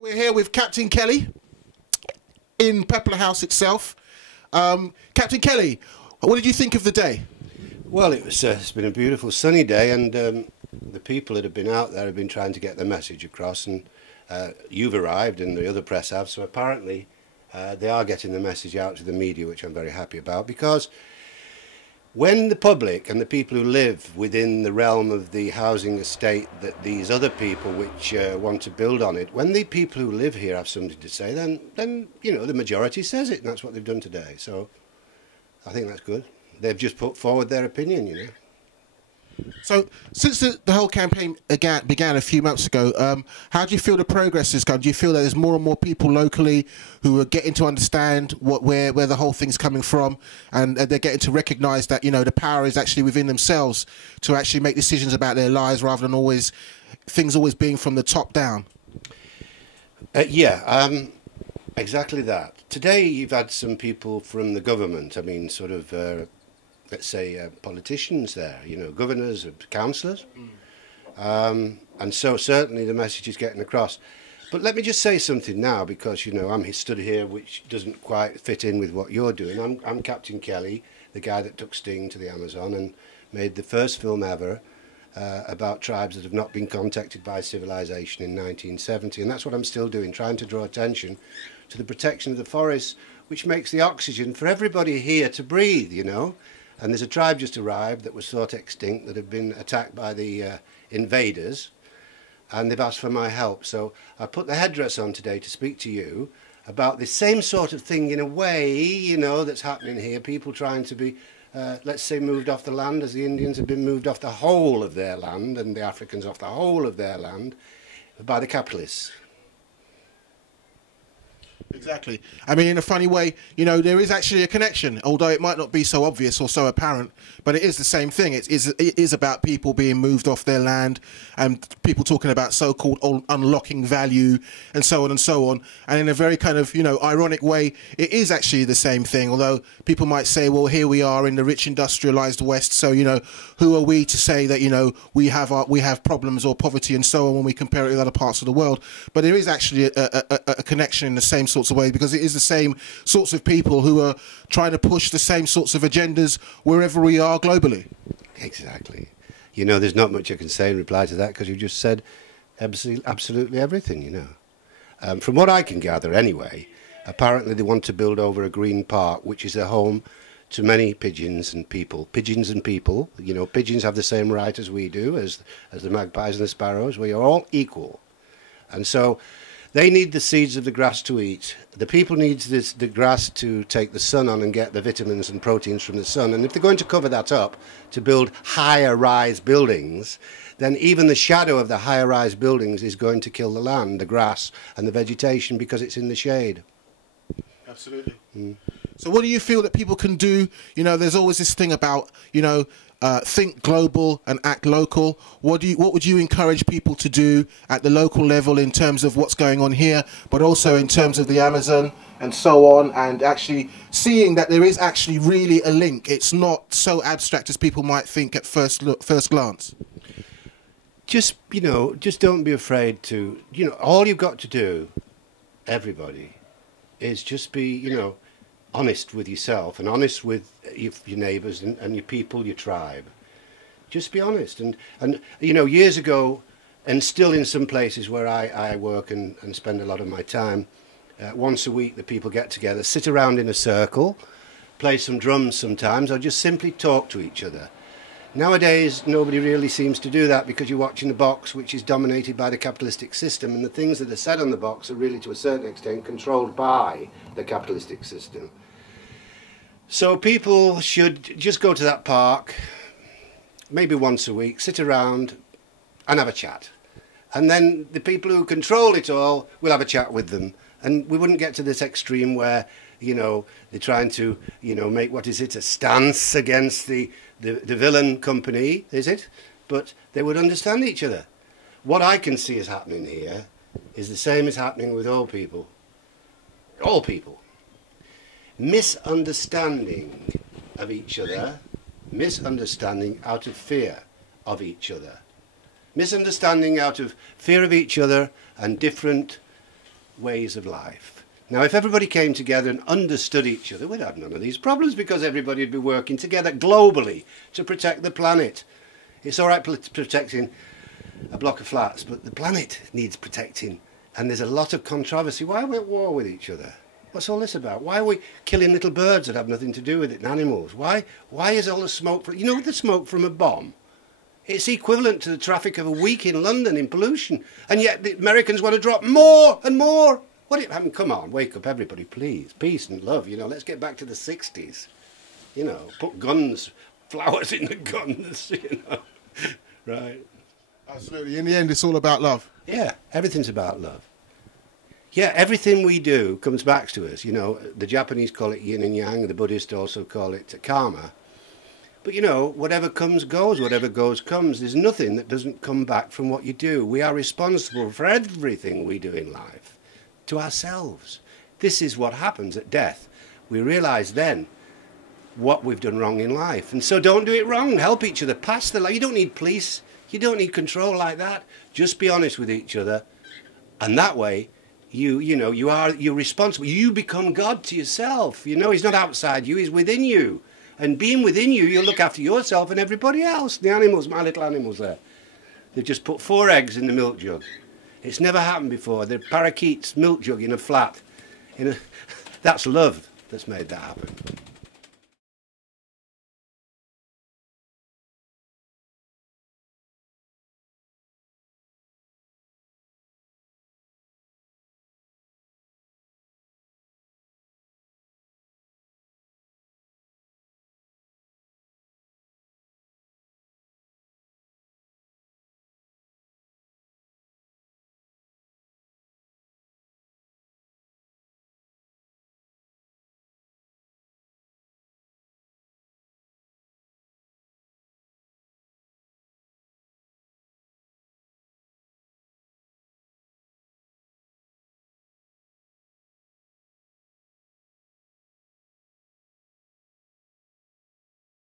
We're here with Captain Kelly in Pepler House itself. Captain Kelly, what did you think of the day? Well, it's been a beautiful sunny day, and the people that have been out there have been trying to get the message across, and you've arrived and the other press have, so apparently they are getting the message out to the media, which I'm very happy about, because when the public and the people who live within the realm of the housing estate that these other people which want to build on it, when the people who live here have something to say, then you know, the majority says it, and that's what they've done today. So I think that's good. They've just put forward their opinion, you know. So, since the whole campaign began a few months ago, how do you feel the progress is going? Do you feel that there's more and more people locally who are getting to understand where the whole thing's coming from, and they're getting to recognise that, you know, the power is actually within themselves to actually make decisions about their lives rather than things always being from the top down? Exactly that. Today you've had some people from the government, I mean, sort of, let's say, politicians there, you know, governors, councillors. And so certainly the message is getting across. But let me just say something now, because, you know, I'm stood here, which doesn't quite fit in with what you're doing. I'm Captain Kelly, the guy that took Sting to the Amazon and made the first film ever about tribes that have not been contacted by civilization in 1970. And that's what I'm still doing, trying to draw attention to the protection of the forests, which makes the oxygen for everybody here to breathe, you know. And there's a tribe just arrived that was thought extinct, that have been attacked by the invaders, and they've asked for my help. So I put the headdress on today to speak to you about the same sort of thing, in a way, you know, that's happening here. People trying to be, let's say, moved off the land, as the Indians have been moved off the whole of their land, and the Africans off the whole of their land, by the capitalists. Exactly. I mean, in a funny way, you know, there is actually a connection, although it might not be so obvious or so apparent, but it is the same thing. It is about people being moved off their land and people talking about so-called unlocking value and so on and so on. And in a very kind of, you know, ironic way, it is actually the same thing, although people might say, well, here we are in the rich industrialized West, so, you know, who are we to say that, you know, we have problems or poverty and so on when we compare it with other parts of the world. But there is actually a connection in the same sorts of way, because it is the same sorts of people who are trying to push the same sorts of agendas wherever we are globally. Exactly. You know, there's not much I can say in reply to that, because you just said absolutely everything, you know. From what I can gather anyway, apparently they want to build over a green park, which is a home to many pigeons and people. Pigeons and people, you know, pigeons have the same right as we do, as the magpies and the sparrows. We are all equal. And so they need the seeds of the grass to eat. The people need the grass to take the sun on and get the vitamins and proteins from the sun. And if they're going to cover that up to build higher-rise buildings, then even the shadow of the higher-rise buildings is going to kill the land, the grass and the vegetation, because it's in the shade. Absolutely. So what do you feel that people can do? You know, there's always this thing about, you know, think global and act local. What would you encourage people to do at the local level in terms of what's going on here, but also in terms of the Amazon and so on, and actually seeing that there is actually really a link? It's not so abstract as people might think at first glance. Just, you know, just don't be afraid to, you know, all you've got to do, everybody, is just be, you know, honest with yourself and honest with your neighbours and your people, your tribe. Just be honest. And you know, years ago, and still in some places where I work and spend a lot of my time, once a week the people get together, sit around in a circle, play some drums sometimes, or just simply talk to each other. Nowadays, nobody really seems to do that, because you're watching a box which is dominated by the capitalistic system, and the things that are said on the box are really, to a certain extent, controlled by the capitalistic system. So people should just go to that park, maybe once a week, sit around and have a chat. And then the people who control it all will have a chat with them. And we wouldn't get to this extreme where, you know, they're trying to, you know, make, what is it, a stance against the villain company, is it? But they would understand each other. What I can see is happening here is the same as happening with all people. All people. Misunderstanding of each other, misunderstanding out of fear of each other. Misunderstanding out of fear of each other and different ways of life. Now, if everybody came together and understood each other, we'd have none of these problems because everybody would be working together globally to protect the planet. It's all right protecting a block of flats, but the planet needs protecting. And there's a lot of controversy. Why are we at war with each other? What's all this about? Why are we killing little birds that have nothing to do with it and animals? Why is all the smoke from... You know, the smoke from a bomb? It's equivalent to the traffic of a week in London in pollution. And yet the Americans want to drop more and more. I mean, come on, wake up everybody, please. Peace and love, you know. Let's get back to the 60s. You know, put guns, flowers in the guns, you know. Right. Absolutely. In the end, it's all about love. Yeah, everything's about love. Yeah, everything we do comes back to us. You know, the Japanese call it yin and yang. The Buddhists also call it karma. But, you know, whatever comes goes, whatever goes comes. There's nothing that doesn't come back from what you do. We are responsible for everything we do in life, to ourselves. This is what happens at death. We realise then what we've done wrong in life. And so don't do it wrong. Help each other. Pass the light. You don't need police. You don't need control like that. Just be honest with each other. And that way, you're responsible. You become God to yourself. You know, he's not outside you, he's within you. And being within you, you'll look after yourself and everybody else. The animals, my little animals there. They've just put 4 eggs in the milk jug. It's never happened before. The parakeet's milk jug in a flat. That's love that's made that happen.